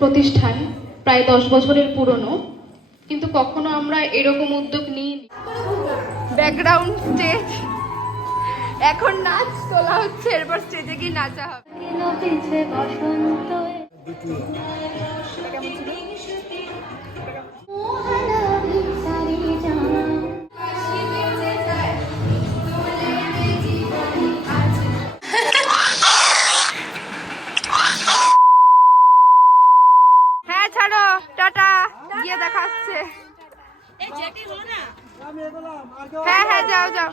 প্রতিষ্ঠান প্রায় 10 বছরের পুরনো, কিন্তু কখনো আমরা এরকম উদ্যোগ নিই। ব্যাকগ্রাউন্ড স্টেজ, এখন নাচ তোলা হচ্ছে, এরপর স্টেজে গিয়ে নাচা হবে। হ্যাঁ ছাড়ো, টাটা, গিয়ে দেখা হচ্ছে। হ্যাঁ হ্যাঁ যাও যাও।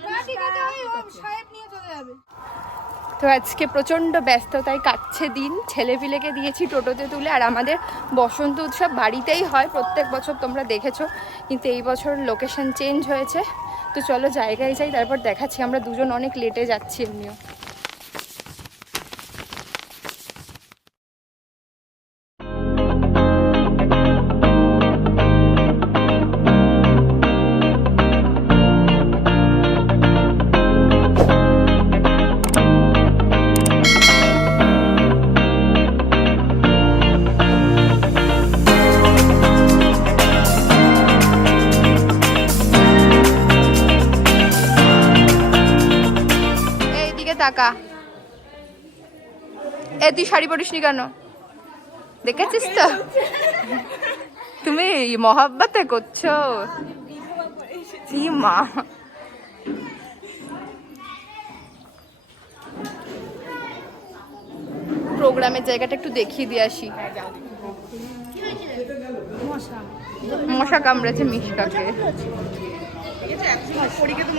তো আজকে প্রচন্ড ব্যস্ততায় কাটছে দিন। ছেলেপিলেকে দিয়েছি টোটোতে তুলে, আর আমাদের বসন্ত উৎসব বাড়িতেই হয় প্রত্যেক বছর, তোমরা দেখেছো, কিন্তু এই বছর লোকেশন চেঞ্জ হয়েছে। তো চলো জায়গায় যাই, তারপর দেখাচ্ছি। আমরা দুজন অনেক লেটে যাচ্ছি এমনিও। টাকা এ তুই শাড়ি পরিসনি কেন? দেখেছিস তো, তুমি মহাব্বতে করছো কি মা। প্রোগ্রামের জায়গাটা একটু দেখিয়ে দিয়ে আসি। মশা কামড়েছে মিশকাকে।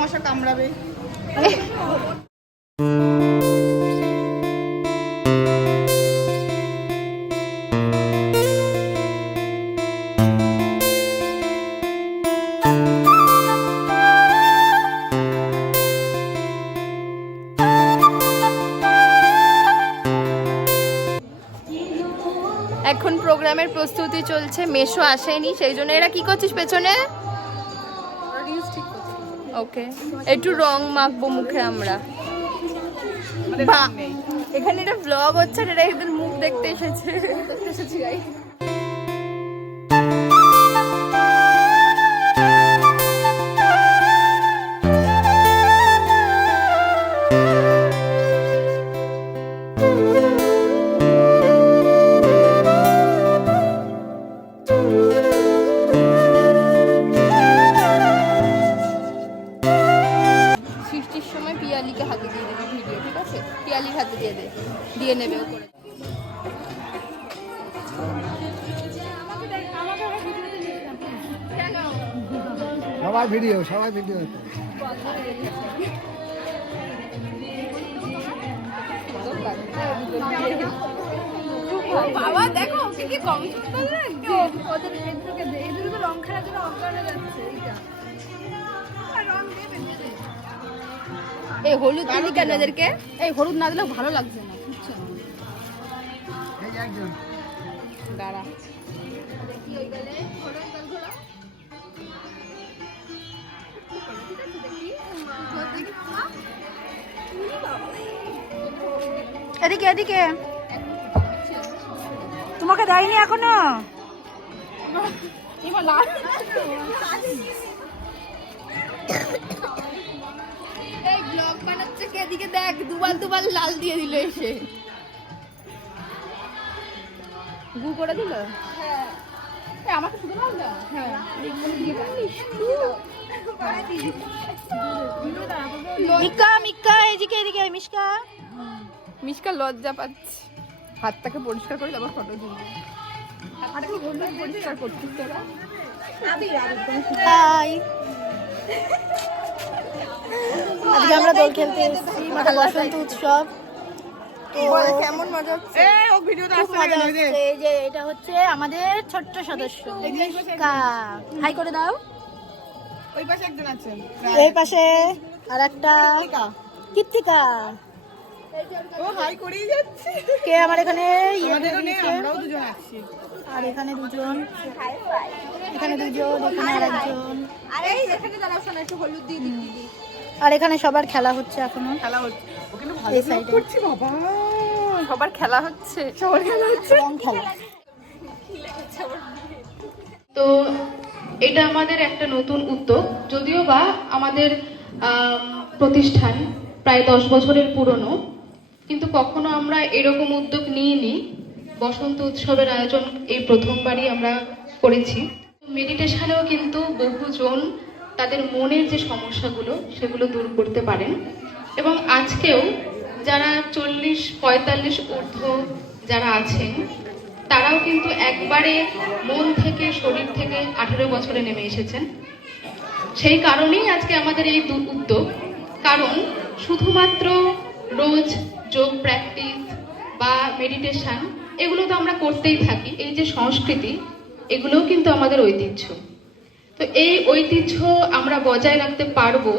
মশা কামড়াবে। এখন প্রোগ্রামের প্রস্তুতি চলছে, মেশো আসেনি, সেই জন্য। এরা কি করছিস পেছনে? ওকে, একটু রং মাখবো মুখে আমরা। এখানে একটা ব্লগ হচ্ছে, এরা এদের মুখ দেখতে এসেছে। দিয়ে নেবে ও করে। সবাই ভিডিও বাবা দেখো ওকে কি কম সুন্দর লাগছে। ওদের এগুলোকে দে, এগুলো তো রং খেলার জন্য অজ্ঞান হয়ে যাচ্ছে। এইটা রং দেবে। এই হলুদ দিলি কেন এদেরকে? এই হলুদ না দিলে ভালো লাগছে না, বুঝছো? এই একজন দাঁড়া দেখি ওই গেলে ঘোড়া ঘোড়া এদিকে এদিকে তোমাকে দেয়নি এখনো। এই ব্লগ বানাচ্ছে কে? এদিকে দেখ, দুবাল লাল দিয়ে দিল এসে। গু করে দিল। হ্যাঁ আমাকে শুধু লাল দাও। হ্যাঁ মিক্কা এদিকে এদিকে। মিশকা লজ্জা পাচ্ছে, হাতটাকে পরিষ্কার করে তারপর ফটো তুলবে। হাতটাকে পরিষ্কার করছিস তোরা? আজকে আমরা দোল খেলতে এসেছি, মানে বসন্ত উৎসব। কেমন মজা হচ্ছে? খুব মজা হচ্ছে। এই যে এটা হচ্ছে আমাদের ছোট্ট সদস্য মিশকা, হাই করে দাও। ওই পাশে একজন আছেন, এই পাশে আর একটা কৃত্তিকা। ও হাই করেই যাচ্ছে। কে আমার এখানে আমরাও দুজন আছি। আর এখানে দুজন, এখানে দুজন, এখানে আরেকজন। আর এখানে সবার খেলা হচ্ছে এখনো। খেলা হচ্ছে ওখানে, ভালো এই সাইডে করছি বাবা। সবার খেলা হচ্ছে, রং খেলা। তো এটা আমাদের একটা নতুন উদ্যোগ, যদিও বা আমাদের প্রতিষ্ঠান প্রায় 10 বছরের পুরনো, কিন্তু কখনো আমরা এরকম উদ্যোগ নিইনি। বসন্ত উৎসবের আয়োজন এই প্রথমবারই আমরা করেছি। মেডিটেশনেও কিন্তু বহুজন তাদের মনের যে সমস্যাগুলো সেগুলো দূর করতে পারেন, এবং আজকেও যারা 40-45 ঊর্ধ্ব যারা আছেন তারাও কিন্তু একবারে মন থেকে শরীর থেকে 18 বছরে নেমে এসেছেন। সেই কারণেই আজকে আমাদের এই উদ্যোগ, কারণ শুধুমাত্র রোজ যোগ প্র্যাকটিস বা মেডিটেশন এগুলো তো আমরা করতেই থাকি, এই যে সংস্কৃতি এগুলোও কিন্তু আমাদের ঐতিহ্য। তো এই ঐতিহ্য আমরা বজায় রাখতে পারবো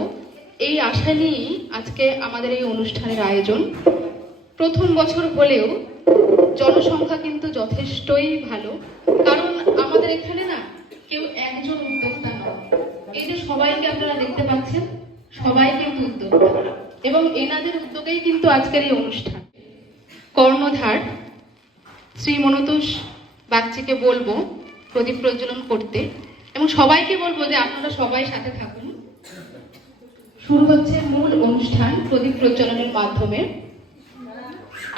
এই আশা নিয়েই আজকে আমাদের এই অনুষ্ঠানের আয়োজন। প্রথম বছর হলেও জনসংখ্যা কিন্তু যথেষ্টই ভালো, কারণ আমাদের এখানে না কেউ একজন উদ্যোক্তা নয়, এই যে সবাইকে আপনারা দেখতে পাচ্ছেন সবাই কিন্তু উদ্যোক্তা, এবং এনাদের উদ্যোগেই কিন্তু আজকের এই অনুষ্ঠান। কর্ণধার শ্রী মনতোষ বাগচিকে বলবো প্রদীপ প্রজ্বলন করতে, এবং সবাইকে বলবো যে আপনারা সবাই সাথে থাকুন। শুরু হচ্ছে মূল অনুষ্ঠান প্রদীপ প্রজ্বলনের মাধ্যমে।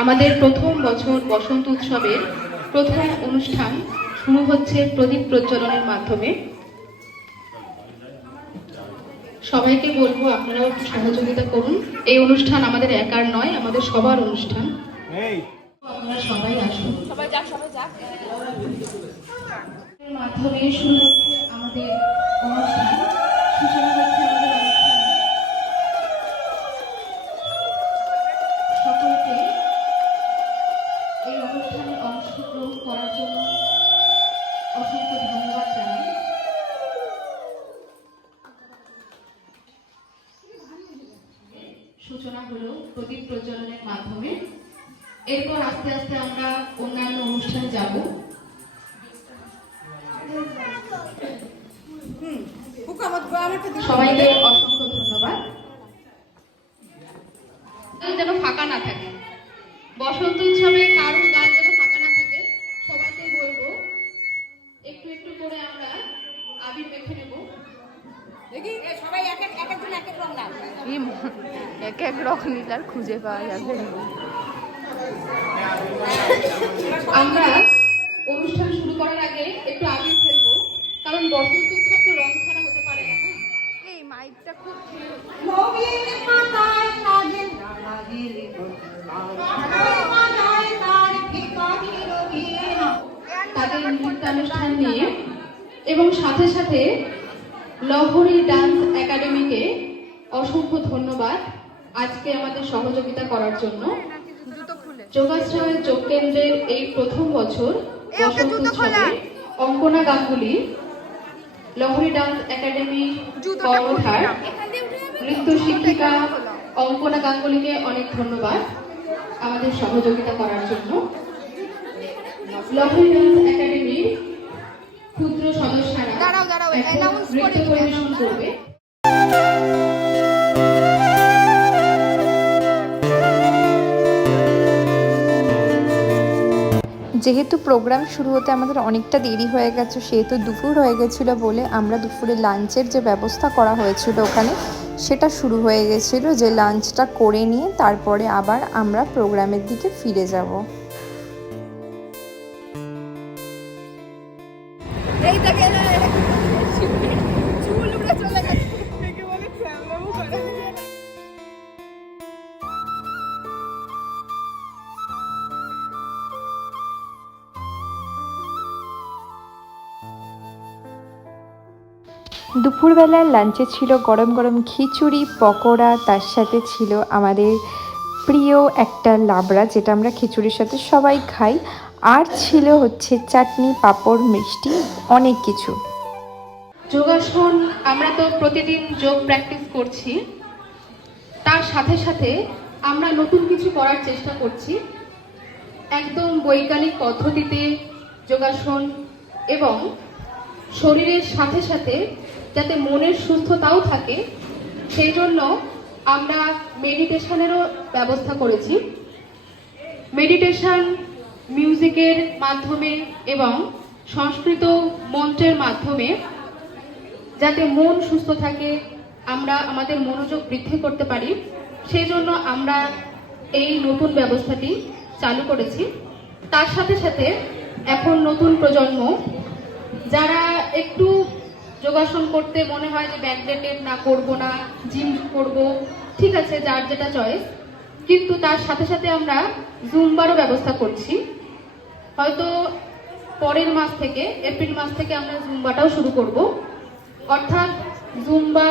আমাদের প্রথম বছর বসন্ত উৎসবের প্রথম অনুষ্ঠান শুরু হচ্ছে প্রদীপ প্রজ্বলনের মাধ্যমে। সবাইকে বলবো আপনারাও একটু সহযোগিতা করুন। এই অনুষ্ঠান আমাদের একার নয়, আমাদের সবার অনুষ্ঠান। আপনারা সবাই আসুন, সবাই যাক এর মাধ্যমে শুরু হচ্ছে আমাদের অনুষ্ঠান, সূচনা হচ্ছে আমাদের অনুষ্ঠান। সকলকে এই অনুষ্ঠানে অংশগ্রহণ করার জন্য অসংখ্য ধন্যবাদ জানাই। সূচনা হলো প্রদীপ প্রজ্বলনের মাধ্যমে, এরপর আস্তে আস্তে আমরা অন্যান্য অনুষ্ঠানে যাব। সবাইকে অসংখ্য ধন্যবাদ। যেন ফাঁকা না থাকে, বসন্ত উৎসবে কারোর গান যেন ফাঁকা না থাকে। সবাইকে বলবো একটু একটু করে আমরা আবির মেখে নেব। এক এক রং নিলে আর খুঁজে পাওয়া যাবে না। আমরা অনুষ্ঠান শুরু করার আগে একটু আবির ফেলবো, কারণ বসন্ত উৎসব তো রং ছাড়া হতে পারে না। এই মাইকটা খুব তাদের নৃত্যানুষ্ঠান নিয়ে, এবং সাথে সাথে লহরী ডান্স একাডেমিকে অসংখ্য ধন্যবাদ আজকে আমাদের সহযোগিতা করার জন্য। যোগাশ্রয় যোগ কেন্দ্রের এই প্রথম বছর বসন্ত উৎসবে অঙ্কনা গাঙ্গুলি, লহরী ডান্স একাডেমির কর্ণধার নৃত্য শিক্ষিকা অঙ্কনা গাঙ্গুলিকে অনেক ধন্যবাদ আমাদের সহযোগিতা করার জন্য। লহরী ডান্স একাডেমির ক্ষুদ্র সদস্যরা নৃত্য পরিবেশন করবে। যেহেতু প্রোগ্রাম শুরু হতে আমাদের অনেকটা দেরি হয়ে গেছে, সেহেতু দুপুর হয়ে গেছিলো বলে আমরা দুপুরে লাঞ্চের যে ব্যবস্থা করা হয়েছিল ওখানে সেটা শুরু হয়ে গেছিলো, যে লাঞ্চটা করে নিয়ে তারপরে আবার আমরা প্রোগ্রামের দিকে ফিরে যাব। দুপুরবেলার লাঞ্চে ছিল গরম গরম খিচুড়ি, পকোড়া, তার সাথে ছিল আমাদের প্রিয় একটা লাবড়া, যেটা আমরা খিচুড়ির সাথে সবাই খাই, আর ছিল হচ্ছে চাটনি, পাঁপড়, মিষ্টি, অনেক কিছু। যোগাসন আমরা তো প্রতিদিন যোগ প্র্যাকটিস করছি, তার সাথে সাথে আমরা নতুন কিছু করার চেষ্টা করছি। একদম বৈজ্ঞানিক পদ্ধতিতে যোগাসন, এবং শরীরের সাথে সাথে যাতে মনের সুস্থতাও থাকে সেই জন্য আমরা মেডিটেশনেরও ব্যবস্থা করেছি। মেডিটেশন মিউজিকের মাধ্যমে এবং সংস্কৃত মন্ত্রের মাধ্যমে যাতে মন সুস্থ থাকে, আমরা আমাদের মনোযোগ বৃদ্ধি করতে পারি, সেই জন্য আমরা এই নতুন ব্যবস্থাটি চালু করেছি। তার সাথে সাথে এখন নতুন প্রজন্ম যারা একটু যোগাসন করতে মনে হয় যে ব্যাকডেটেড না, করব না, জিম করব, ঠিক আছে, যার যেটা চয়েস, কিন্তু তার সাথে সাথে আমরা জুম্বারও ব্যবস্থা করছি। হয়তো পরের মাস থেকে, এপ্রিল মাস থেকে আমরা জুম্বাটাও শুরু করব। অর্থাৎ জুম্বা,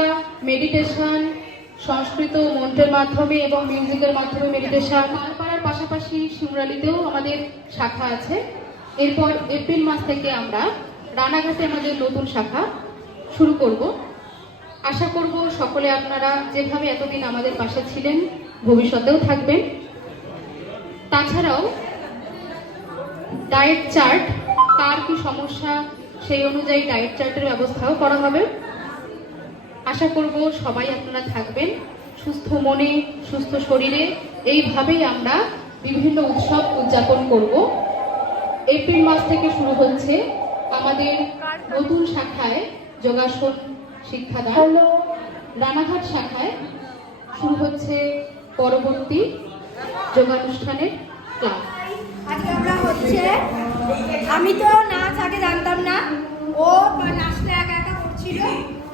মেডিটেশন, সংস্কৃত মন্ত্রের মাধ্যমে এবং মিউজিকের মাধ্যমে মেডিটেশন। মালপাড়ার পাশাপাশি শিমরালিতেও আমাদের শাখা আছে। এরপর এপ্রিল মাস থেকে আমরা রানাঘাটে আমাদের নতুন শাখা শুরু করব। আশা করব সকলে আপনারা যেভাবে এতদিন আমাদের পাশে ছিলেন ভবিষ্যতেও থাকবেন। তাছাড়াও ডায়েট চার্ট, কার কি সমস্যা সেই অনুযায়ী ডায়েট চার্টের ব্যবস্থাও করা হবে। আশা করব সবাই আপনারা থাকবেন সুস্থ মনে, সুস্থ শরীরে। এইভাবেই আমরা বিভিন্ন উৎসব উদযাপন করব। এপ্রিল মাস থেকে শুরু হচ্ছে আমাদের নতুন শাখায় যোগাসন শিক্ষাদান। রানাঘাট শাখায় শুরু হচ্ছে পরবর্তী যোগানুষ্ঠানের ক্লাস। আজকে আমরা হচ্ছে, আমি তো নাচ আগে জানতাম না, ও নাচটা একা একা করছিল,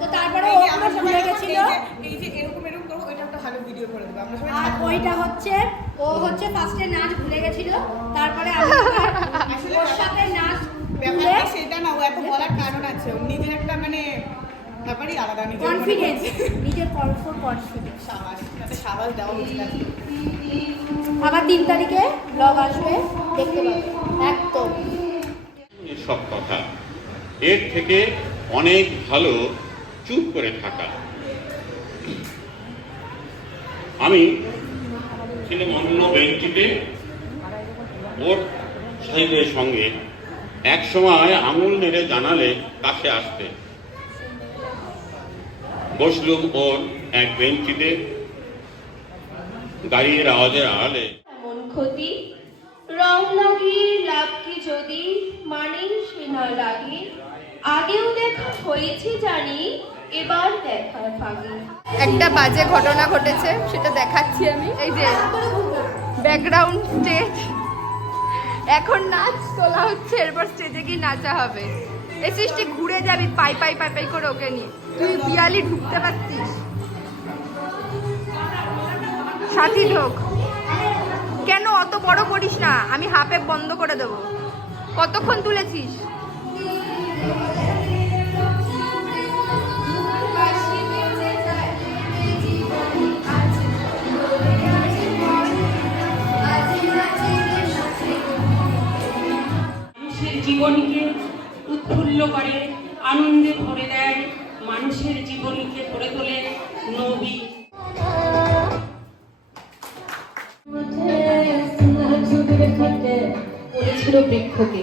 তো তারপরে ও পুরো ভুলে গেছিল। এই যে এরকম এরকম করবো, ওইটা একটা ভালো ভিডিও করে দেবো আমরা সবাই। আর ওইটা হচ্ছে, ও হচ্ছে ফার্স্টে নাচ ভুলে গেছিল, তারপরে আমি ওর সাথে নাচ ভুলে ব্যাপারটা সেটা না, ও এত বলার কারণ আছে, ওর নিজের একটা মানে ব্যাপারই আলাদা, নিজের কনফিডেন্স, নিজের কনফিডেন্স। সাবাস, তাতে সাবাস দেওয়া উচিত আছে। আবার 3 তারিখে ব্লগ আসবে, দেখতে পাবে একদম। সব কথা এর থেকে অনেক ভালো চুপ করে থাকা। আমি ছিলাম অন্য বেঞ্চিতে ওর সাহেবের সঙ্গে, এক সময় আঙুল নেড়ে জানালে কাছে আসতে। বসলুম ওর এক বেঞ্চিতে, গাড়ির আওয়াজের আড়ালে। এমন ক্ষতি রং লাগিয়ে লাভ কি যদি, মানে সে না লাগে। আগেও দেখা হয়েছে জানি, এবার দেখার ফাঁকে। একটা বাজে ঘটনা ঘটেছে, সেটা দেখাচ্ছি আমি। এই যে ব্যাকগ্রাউন্ড স্টেজ, এখন নাচ তোলা হচ্ছে, এরপর স্টেজে গিয়ে নাচা হবে। এই সৃষ্টি ঘুরে যাবি পাই পাই পাই পাই করে ওকে নিয়ে, তুই বিয়ালি ঢুকতে পারতিস। সাথী ঢোক, কেন অত বড় করিস না, আমি হাফে বন্ধ করে দেবো। কতক্ষণ তুলেছিস? মানুষের জীবনকে উৎফুল্ল করে, আনন্দে ভরে দেয়, মানুষের জীবনকে ভরে তোলে নবী। বলেছিল বৃক্ষকে,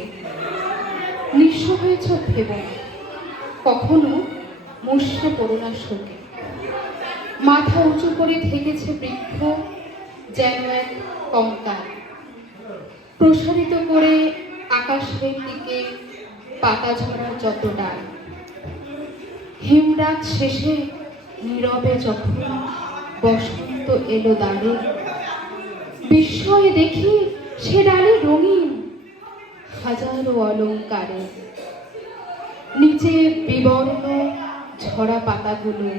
নিঃস্ব হয়েছ ভেবো, কখনো মুষড়ে পড়ো না শোকে। মাথা উঁচু করে থেকেছে বৃক্ষ যেন এক কঙ্কাল, প্রসারিত করে আকাশের দিকে পাতা ঝরার যত ডাল। হিমরাত শেষে নীরবে যখন বসন্ত এলো দ্বারে, বিস্ময়ে দেখি সে ডালে রঙিন হাজারো অলংকারে। নিচে বিবর্ণ ঝরা পাতাগুলো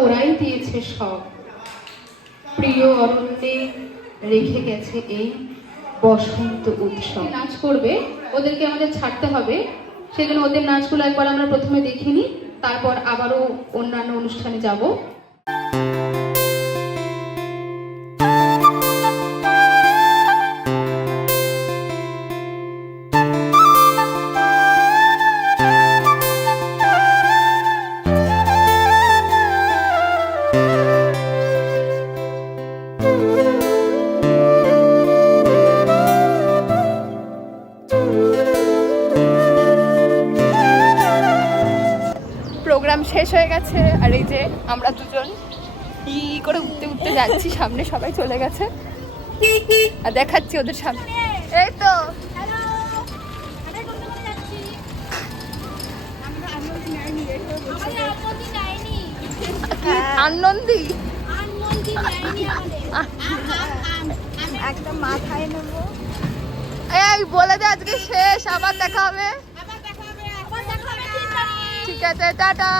ওরাই দিয়েছে সব, প্রিয় অরণ্যে রেখে গেছে এই বসন্ত উৎসব। নাচ করবে, ওদেরকে আমাদের ছাড়তে হবে, সেজন্য ওদের নাচগুলো একবার আমরা প্রথমে দেখিনি, তারপর আবারও অন্যান্য অনুষ্ঠানে যাব। প্রোগ্রাম শেষ হয়ে গেছে, আর এই যে আমরা দুজন কি করে উঠতে উঠতে যাচ্ছি, সামনে সবাই চলে গেছে, আর দেখাচ্ছি ওদের সামনে। এই তো আনন্দি আনন্দি যায়নি আমাদের একটা মাথায় নেব। এই বলে দে আজকে শেষ, আবার দেখা হবে। আবার দেখা হবে 3 তারিখ। ঠিক আছে, টাটা।